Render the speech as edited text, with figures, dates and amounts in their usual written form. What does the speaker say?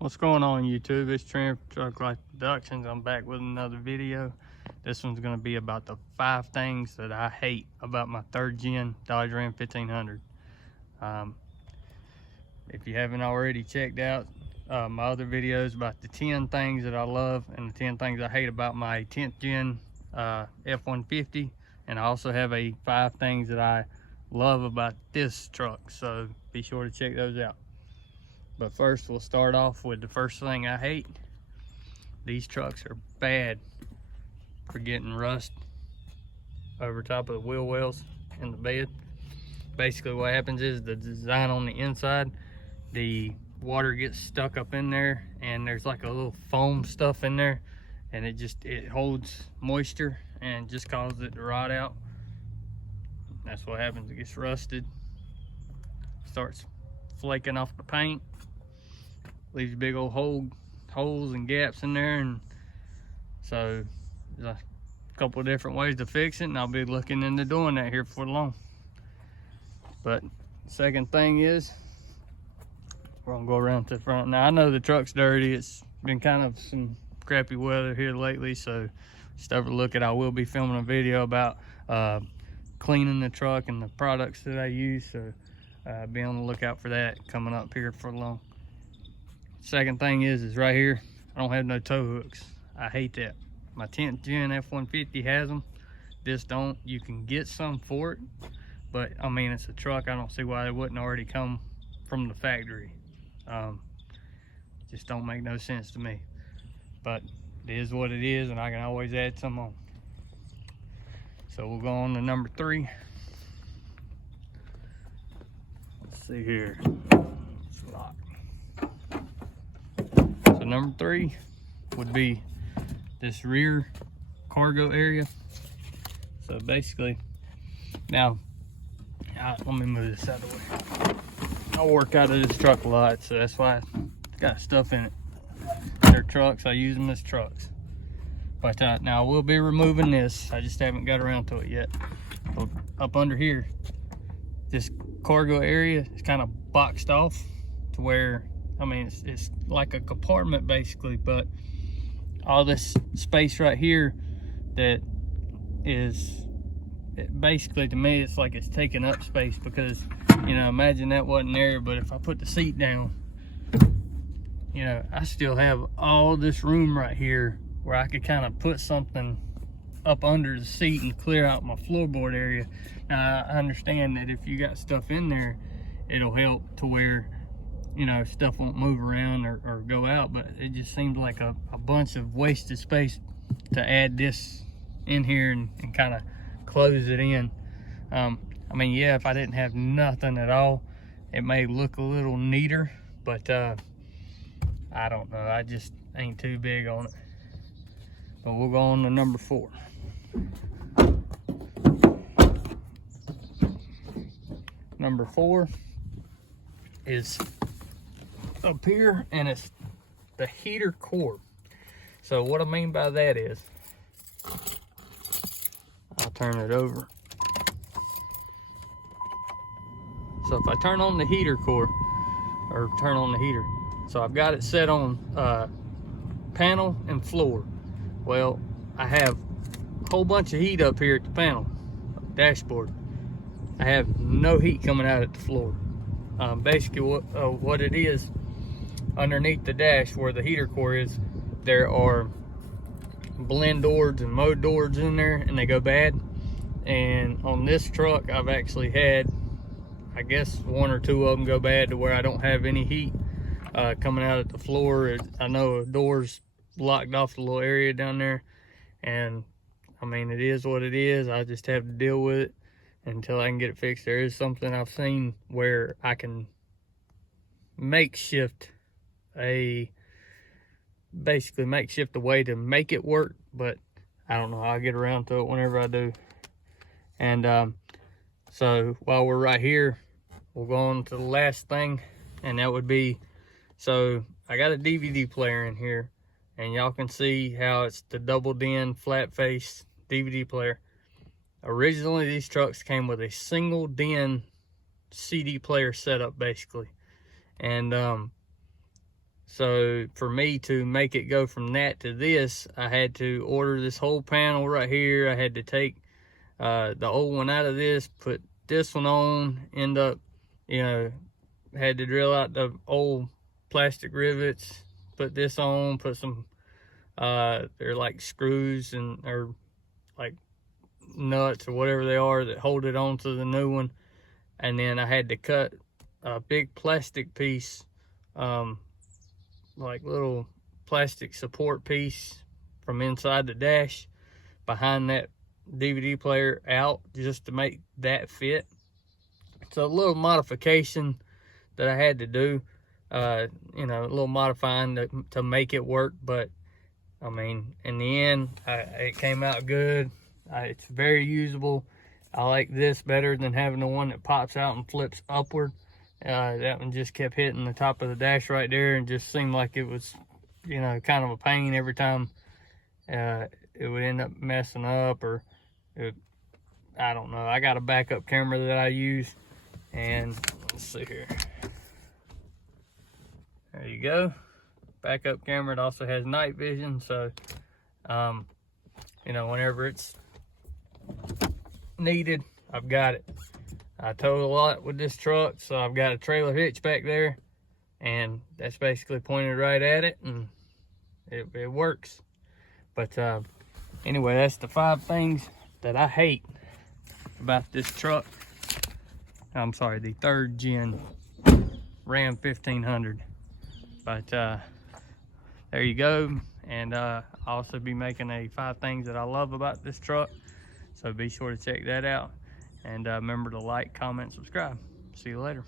What's going on, YouTube? It's Tramp Truck Life Productions. I'm back with another video. This one's going to be about the 5 things that I hate about my 3rd gen Dodge Ram 1500. If you haven't already checked out my other videos about the 10 things that I love and the 10 things I hate about my 10th gen F-150, and I also have a 5 things that I love about this truck, so be sure to check those out. But first, we'll start off with the first thing I hate. These trucks are bad for getting rust over top of the wheel wells in the bed. Basically what happens is the design on the inside, the water gets stuck up in there and there's like a little foam stuff in there, and it holds moisture and just causes it to rot out. That's what happens. It gets rusted, starts flaking off the paint, leaves big old holes and gaps in there. And so there's a couple of different ways to fix it, and I'll be looking into doing that here for long. But second thing is, we're gonna go around to the front. Now I know the truck's dirty. It's been kind of some crappy weather here lately, so just overlook it. I will be filming a video about cleaning the truck and the products that I use, so be on the lookout for that coming up here for long. Second thing is right here, I don't have no tow hooks. I hate that. My 10th gen F-150 has them. This don't. You can get some for it, but I mean, it's a truck. I don't see why they wouldn't already come from the factory. Just don't make no sense to me. But it is what it is, and I can always add some on. So we'll go on to number 3. Let's see here. It's locked. So number 3 would be this rear cargo area. So basically, now let me move this out of the way. I work out of this truck a lot, so that's why it's got stuff in it. They're trucks, I use them as trucks. But now I will be removing this. I just haven't got around to it yet. So up under here, this cargo area is kind of boxed off to where, I mean, it's like a compartment basically, but all this space right here that is, basically to me, it's like it's taking up space, because, you know, imagine that wasn't there, but if I put the seat down, you know, I still have all this room right here where I could kind of put something up under the seat and clear out my floorboard area. Now, I understand that if you got stuff in there, it'll help to where, you know, stuff won't move around or go out, but it just seemed like a bunch of wasted space to add this in here and kind of close it in. I mean, yeah, if I didn't have nothing at all, it may look a little neater, but I don't know, I just ain't too big on it. But we'll go on to number 4. Number 4 is up here, and it's the heater core. So what I mean by that is, I'll turn it over. So if I turn on the heater core, or turn on the heater, so I've got it set on panel and floor. Well, I have a whole bunch of heat up here at the panel, dashboard. I have no heat coming out at the floor. Basically what it is, underneath the dash where the heater core is, there are blend doors and mode doors in there, and they go bad. And on this truck, I've actually had, I guess, 1 or 2 of them go bad to where I don't have any heat coming out at the floor. I know a door's blocked off the little area down there, and I mean, it is what it is. I just have to deal with it until I can get it fixed. There is something I've seen where I can basically makeshift a way to make it work, but I don't know. I'll get around to it whenever I do. And so while we're right here, we'll go on to the last thing, and that would be, so I got a DVD player in here, and y'all can see how it's the double DIN flat face DVD player. Originally, these trucks came with a single DIN CD player setup, basically. And So for me to make it go from that to this, I had to order this whole panel right here. I had to take the old one out of this, put this one on, end up, you know, had to drill out the old plastic rivets, put this on, put some, they're like screws and, or like nuts or whatever they are that hold it on to the new one. And then I had to cut a big plastic piece, like little plastic support piece from inside the dash behind that DVD player out, just to make that fit. So a little modification that I had to do, you know, a little modifying to make it work. But I mean, in the end, it came out good. It's very usable. I like this better than having the one that pops out and flips upward. That one just kept hitting the top of the dash right there, and just seemed like it was, you know, kind of a pain every time. It would end up messing up, or I don't know. I got a backup camera that I use, and let's see here. There you go. Backup camera. It also has night vision, so you know, whenever it's needed, I've got it. I towed a lot with this truck, so I've got a trailer hitch back there, and that's basically pointed right at it, and it works. But anyway, that's the 5 things that I hate about this truck. I'm sorry, the 3rd gen Ram 1500. But there you go. And I'll also be making a 5 things that I love about this truck, so be sure to check that out. And remember to like, comment, subscribe. See you later.